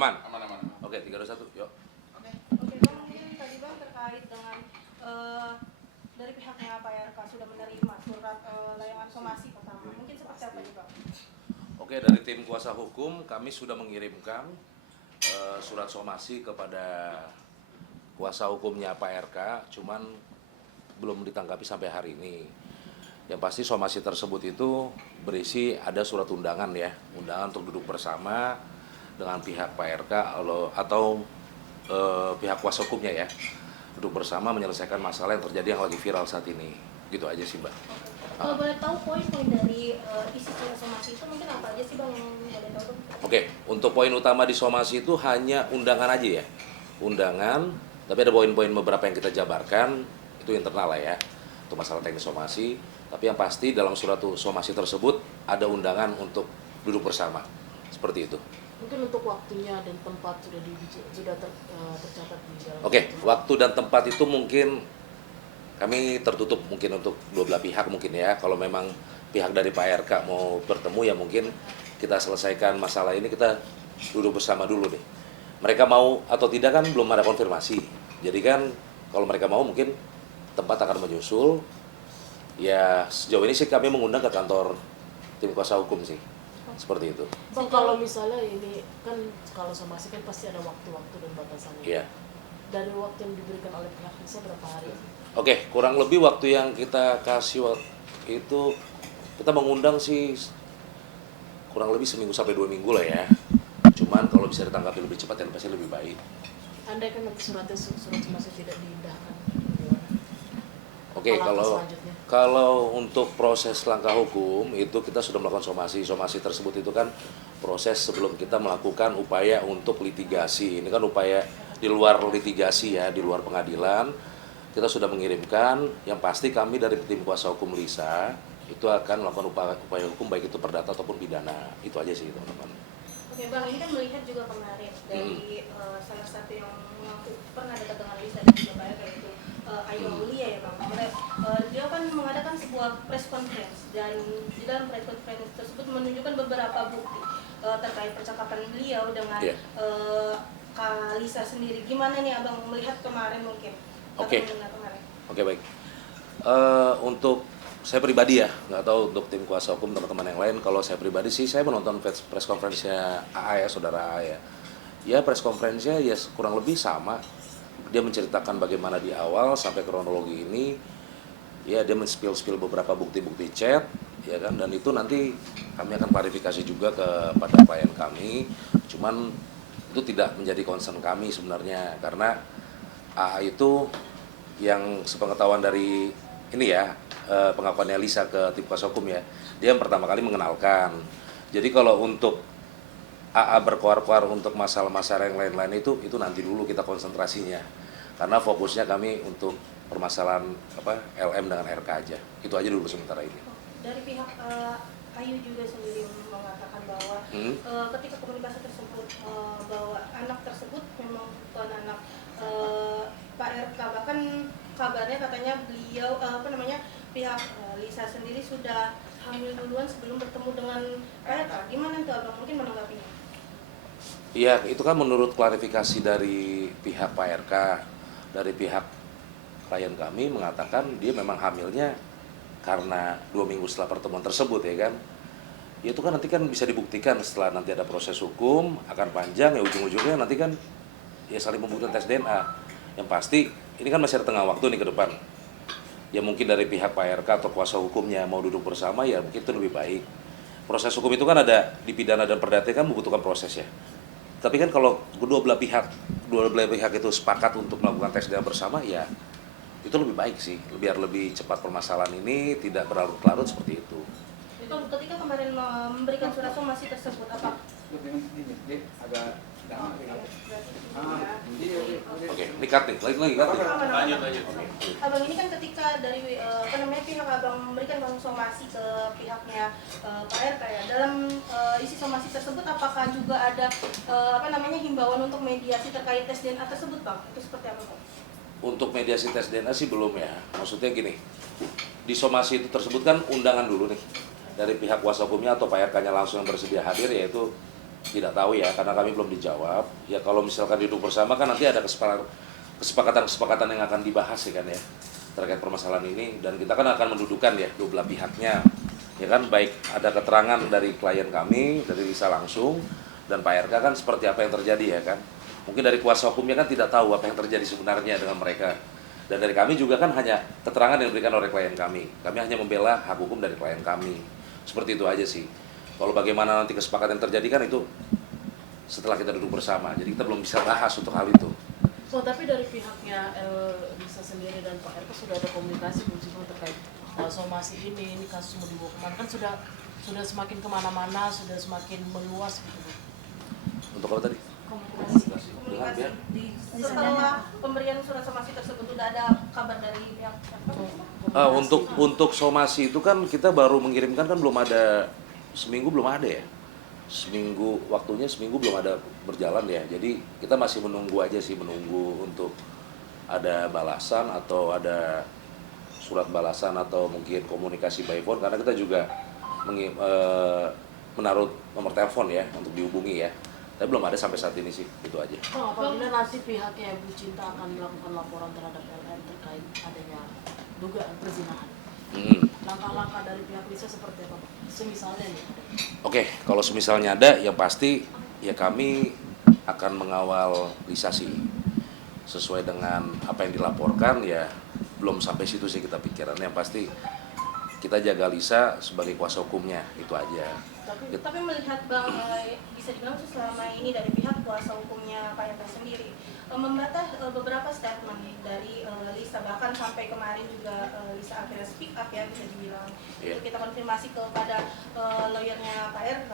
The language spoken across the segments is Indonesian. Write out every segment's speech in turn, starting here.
Aman? Aman. Oke, 3, 2, 1, yuk. Oke Bang, mungkin tadi Bang terkait dengan dari pihaknya Pak RK sudah menerima surat layangan somasi pertama. Mungkin seperti apa nih Bang? Oke, dari tim kuasa hukum kami sudah mengirimkan surat somasi kepada kuasa hukumnya Pak RK, cuman belum ditanggapi sampai hari ini. Yang pasti somasi tersebut itu berisi ada surat undangan ya, undangan untuk duduk bersama dengan pihak Pak RK atau pihak kuasa hukumnya ya, duduk bersama menyelesaikan masalah yang terjadi yang lagi viral saat ini. Gitu aja sih Mbak. Kalau boleh tahu poin-poin dari isi surat somasi itu mungkin apa aja sih Bang yang boleh tahu? Oke, untuk poin utama di somasi itu hanya undangan aja ya, undangan. Tapi ada poin-poin beberapa yang kita jabarkan, itu internal lah ya, untuk masalah teknis somasi. Tapi yang pasti dalam surat somasi tersebut ada undangan untuk duduk bersama, seperti itu. Mungkin untuk waktunya dan tempat sudah tercatat di dalam. Oke, waktu dan tempat itu mungkin kami tertutup mungkin untuk dua belah pihak mungkin ya. Kalau memang pihak dari Pak RK mau bertemu ya mungkin kita selesaikan masalah ini, kita duduk bersama dulu deh. Mereka mau atau tidak kan belum ada konfirmasi. Jadi kan kalau mereka mau mungkin tempat akan menyusul. Ya sejauh ini sih kami mengundang ke kantor tim kuasa hukum sih. Seperti itu. Bang, kalau misalnya ini kan kalau somasi kan pasti ada waktu-waktu dan batasannya. Iya. Dari waktu yang diberikan oleh pihak Lisa berapa hari? Oke, kurang lebih waktu yang kita kasih itu kita mengundang sih kurang lebih seminggu sampai 2 minggu lah ya. Cuman kalau bisa ditanggapi lebih cepat ya pasti lebih baik. Andai kan nanti surat somasi tidak diindahkan. Oke, kalau untuk proses langkah hukum itu kita sudah melakukan somasi. Somasi tersebut itu kan proses sebelum kita melakukan upaya untuk litigasi. Ini kan upaya di luar litigasi ya, di luar pengadilan. Kita sudah mengirimkan, yang pasti kami dari tim kuasa hukum Lisa itu akan melakukan upaya hukum baik itu perdata ataupun pidana. Itu aja sih teman-teman. Oke Bang, ini kan melihat juga kemarin dari salah satu yang mengaku pernah dekat dengan Lisa dan juga Pak RK yaitu Ayu Aulia ya Bang. Dia kan mengadakan sebuah press conference dan di dalam press conference tersebut menunjukkan beberapa bukti terkait percakapan beliau dengan Kak Lisa sendiri. Gimana nih Abang melihat kemarin mungkin? Oke, baik. Untuk saya pribadi ya, nggak tahu untuk tim kuasa hukum teman-teman yang lain. Kalau saya pribadi sih, saya menonton press conference-nya AA ya, saudara AA ya. Ya press conference-nya ya kurang lebih sama. Dia menceritakan bagaimana di awal sampai kronologi ini. Ya dia men-spill beberapa bukti-bukti chat, ya kan. Dan itu nanti kami akan klarifikasi juga kepada klien kami. Cuman itu tidak menjadi concern kami sebenarnya, karena AA itu yang sepengetahuan dari ini ya, pengakuannya Lisa ke tim kuasa hukum ya, dia yang pertama kali mengenalkan. Jadi kalau untuk AA berkoar-koar untuk masalah-masalah yang lain-lain itu nanti dulu kita konsentrasinya, karena fokusnya kami untuk permasalahan LM dengan RK aja. Itu aja dulu sementara ini. Dari pihak Ayu juga sendiri mengatakan bahwa ketika komunikasi tersebut bahwa anak tersebut memang bukan anak Pak RK, bahkan kabarnya katanya beliau pihak Lisa sendiri sudah hamil duluan sebelum bertemu dengan Pak RK. Gimana tuh Abang mungkin menanggapinya? Iya, itu kan menurut klarifikasi dari pihak Pak RK, dari pihak klien kami mengatakan dia memang hamilnya karena 2 minggu setelah pertemuan tersebut ya kan. Ya itu kan nanti kan bisa dibuktikan setelah nanti ada proses hukum, akan panjang ya, ujung-ujungnya nanti kan ya saling membuktikan tes DNA. Yang pasti ini kan masih ada tengah waktu nih ke depan. Ya mungkin dari pihak Pak RK atau kuasa hukumnya mau duduk bersama ya mungkin itu lebih baik. Proses hukum itu kan ada di pidana dan perdata kan membutuhkan proses ya. Tapi kan kalau dua belah pihak itu sepakat untuk melakukan tes DNA bersama ya itu lebih baik sih, biar lebih cepat permasalahan ini tidak berlarut-larut seperti itu. Ketika kemarin memberikan surat somasi tersebut apa? Oke, nikat nih, lagi kat nih. Lanjut. Abang ini kan ketika dari pihak Abang memberikan somasi ke pihaknya Pak RK ya. Dalam isi somasi tersebut apakah juga ada himbauan untuk mediasi terkait tes DNA tersebut Bang? Itu seperti apa Bang? Untuk mediasi tes DNA sih belum ya. Maksudnya gini, di somasi itu tersebut kan undangan dulu nih dari pihak kuasa hukumnya atau Pak RK-nya langsung yang bersedia hadir, yaitu tidak tahu ya, karena kami belum dijawab. Ya kalau misalkan duduk bersama kan nanti ada kesepakatan-kesepakatan yang akan dibahas ya kan ya terkait permasalahan ini, dan kita kan akan mendudukan ya dua belah pihaknya ya kan, baik ada keterangan dari klien kami, dari Lisa langsung, dan Pak RK kan seperti apa yang terjadi ya kan. Mungkin dari kuasa hukumnya kan tidak tahu apa yang terjadi sebenarnya dengan mereka, dan dari kami juga kan hanya keterangan yang diberikan oleh klien kami hanya membela hak hukum dari klien kami, seperti itu aja sih. Kalau bagaimana nanti kesepakatan yang terjadi kan itu setelah kita duduk bersama, jadi kita belum bisa bahas untuk hal itu. Oh, tapi dari pihaknya Lisa sendiri dan Pak RK sudah ada komunikasi belum sih Bang, terkait somasi ini kasus mau dibawa kemana, kan sudah semakin kemana-mana, sudah semakin meluas gitu Bang. Untuk apa tadi? Komunikasi Dengan setelah pemberian surat somasi tersebut sudah ada kabar dari pihak untuk somasi itu kan kita baru mengirimkan, kan belum ada, seminggu belum ada ya, waktunya seminggu belum ada berjalan ya, jadi kita masih menunggu aja sih, menunggu untuk ada balasan atau ada surat balasan atau mungkin komunikasi by phone, karena kita juga menaruh nomor telepon ya untuk dihubungi ya, tapi belum ada sampai saat ini sih, itu aja. Oh, apabila nanti pihaknya Bu Cinta akan melakukan laporan terhadap LM terkait adanya dugaan perzinahan, langkah-langkah dari pihak Lisa seperti apa Pak? Semisalnya nih. Oke, kalau semisalnya ada, yang pasti ya kami akan mengawal Lisa sih sesuai dengan apa yang dilaporkan ya, belum sampai situ sih kita pikiran. Yang pasti kita jaga Lisa sebagai kuasa hukumnya, itu aja. Tapi melihat Bang, bisa dibilang selama ini dari pihak kuasa hukumnya Pak Yata sendiri membantah beberapa statement dari Lisa, bahkan sampai kemarin juga Lisa akhirnya speak up ya, bisa dibilang. Yeah. Itu kita konfirmasi kepada lawyernya Pak RK,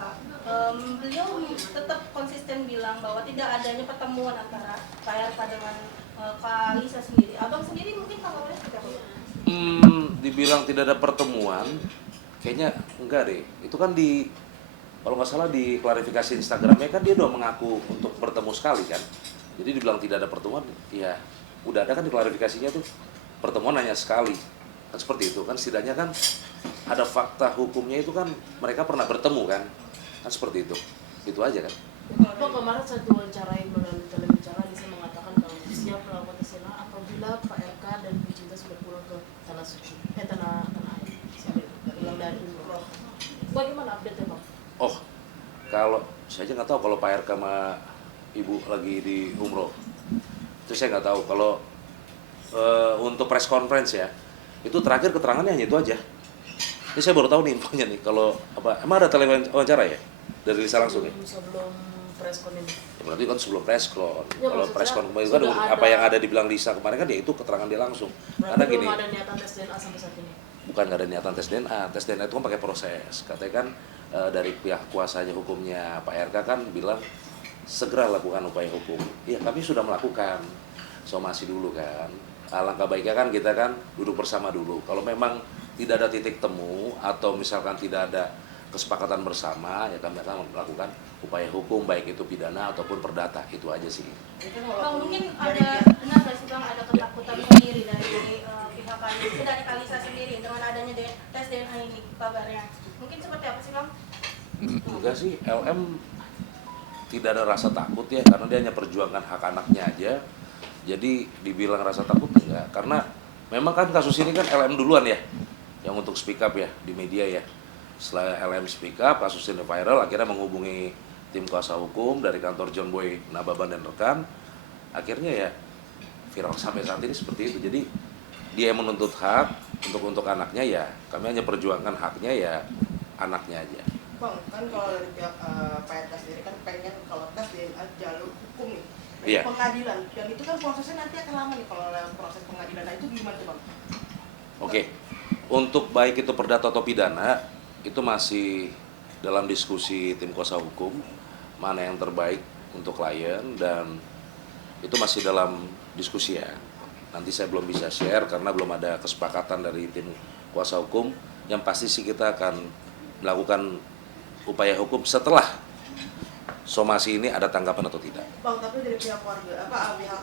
beliau tetap konsisten bilang bahwa tidak adanya pertemuan antara Pak RK dengan Kak Lisa sendiri. Abang sendiri mungkin kabarnya seperti apa? Dibilang tidak ada pertemuan, kayaknya enggak deh. Itu kan kalau nggak salah di klarifikasi Instagramnya kan dia udah mengaku untuk bertemu sekali kan. Jadi dibilang tidak ada pertemuan, ya udah ada kan di klarifikasinya tuh, pertemuan hanya sekali. Kan seperti itu kan, setidaknya kan ada fakta hukumnya itu kan, mereka pernah bertemu kan seperti itu. Itu aja kan. Pak, kemarin saya wawancarain melalui telebicara, Lisa mengatakan kalau siap melakukan tes DNA apabila Pak RK dan Bu Cinta sudah pulang ke tanah suci, tanah air, pulang dari umroh. Bagaimana update-nya Pak? Oh, kalau saya aja nggak tahu kalau Pak RK sama Ibu lagi di umroh. Itu saya nggak tahu. Kalau untuk press conference ya, itu terakhir keterangannya hanya itu aja. Ini saya baru tahu nih infonya nih. Kalau apa? Emang ada wawancara ya dari Lisa langsung ya? Sebelum press con ini. Ya, berarti kan sebelum press con. Ya, kalau press con itu kan apa yang ada dibilang Lisa kemarin kan ya itu keterangan dia langsung. Berarti karena belum gini, ada niatan tes DNA sampai saat ini. bukan nggak ada niatan tes DNA. Tes DNA itu kan pakai proses. Katanya kan dari pihak kuasanya hukumnya Pak RK kan bilang segera lakukan upaya hukum. Iya, kami sudah melakukan somasi dulu kan. Alangkah baiknya kan kita kan duduk bersama dulu. Kalau memang tidak ada titik temu atau misalkan tidak ada kesepakatan bersama, ya kami akan melakukan upaya hukum, baik itu pidana ataupun perdata. Itu aja sih. Bang, mungkin ada benar nggak sih Bang, ada ketakutan sendiri dari pihak Kalisa, dari Kalisa sendiri dengan adanya tes DNA ini kabarnya? Mungkin seperti apa sih Bang? Enggak sih, LM tidak ada rasa takut ya, karena dia hanya perjuangkan hak anaknya aja. Jadi dibilang rasa takut enggak, karena memang kan kasus ini kan LM duluan ya yang untuk speak up ya di media ya. Setelah LM speak up, kasus ini viral, akhirnya menghubungi tim kuasa hukum dari kantor John Boy Nababan dan rekan. Akhirnya ya viral sampai saat ini seperti itu. Jadi dia yang menuntut hak untuk anaknya, ya kami hanya perjuangkan haknya ya anaknya aja. Bang, kan kalau dari pihak Pak RK sendiri kan pengen kalau tes DNA jalur hukum nih, Iya. pengadilan, dan itu kan prosesnya nanti akan lama nih kalau proses pengadilan. Nah itu gimana tuh Bang? Oke, untuk baik itu perdata atau pidana, itu masih dalam diskusi tim kuasa hukum, mana yang terbaik untuk klien, dan itu masih dalam diskusi ya. Nanti saya belum bisa share karena belum ada kesepakatan dari tim kuasa hukum. Yang pasti sih kita akan melakukan upaya hukum setelah somasi ini ada tanggapan atau tidak. Bang, tapi dari pihak warga, pihak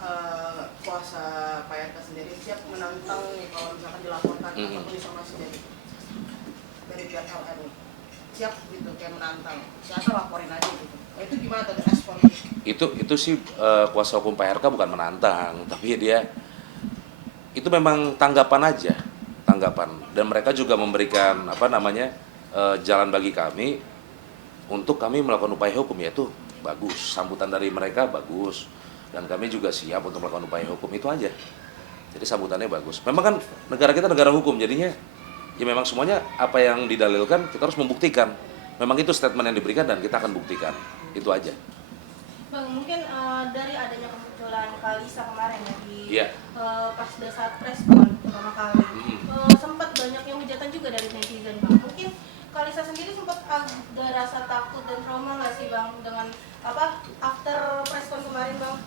kuasa Pak RK sendiri siap menantang nih kalau misalkan dilaporkan ataupun disomasi dari pihak LN, siap gitu kayak menantang, siapa laporin aja gitu. Nah, itu gimana tuh respon? Itu sih kuasa hukum Pak RK bukan menantang, tapi dia itu memang tanggapan aja, tanggapan. Dan mereka juga memberikan apa namanya jalan bagi kami untuk kami melakukan upaya hukum, yaitu bagus. Sambutan dari mereka bagus, dan kami juga siap untuk melakukan upaya hukum, itu aja. Jadi sambutannya bagus. Memang kan negara kita negara hukum, jadinya ya memang semuanya apa yang didalilkan kita harus membuktikan. Memang itu statement yang diberikan dan kita akan buktikan. Itu aja. Bang, mungkin dari adanya kemunculan Kalisa kemarin ya di Iya. pas saat preskon pertama kali, sempat banyak yang hujatan juga dari netizen Bang. Mungkin Kalisa sendiri sempat ada rasa takut dan trauma nggak sih Bang dengan apa after preskon kemarin Bang?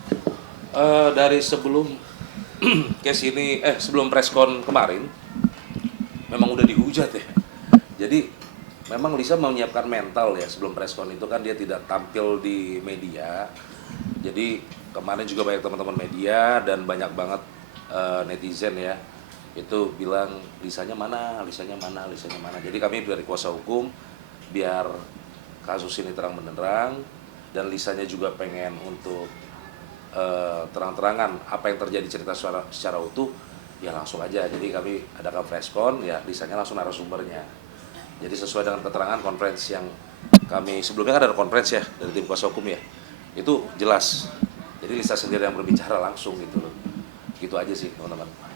Dari sebelum case ini, sebelum preskon kemarin, memang udah dihujat ya. Jadi memang Lisa menyiapkan mental ya sebelum preskon itu kan dia tidak tampil di media. Jadi kemarin juga banyak teman-teman media dan banyak banget netizen ya itu bilang Lisanya mana, Lisanya mana, Lisanya mana. Jadi kami dari kuasa hukum biar kasus ini terang benderang dan Lisanya juga pengen untuk terang-terangan apa yang terjadi cerita secara utuh ya langsung aja. Jadi kami adakan preskon ya Lisanya langsung narasumbernya. Jadi sesuai dengan keterangan konferensi yang kami sebelumnya kan ada konferensi ya dari tim kuasa hukum ya. Itu jelas. Jadi Lisa sendiri yang berbicara langsung gitu loh. Gitu aja sih teman-teman.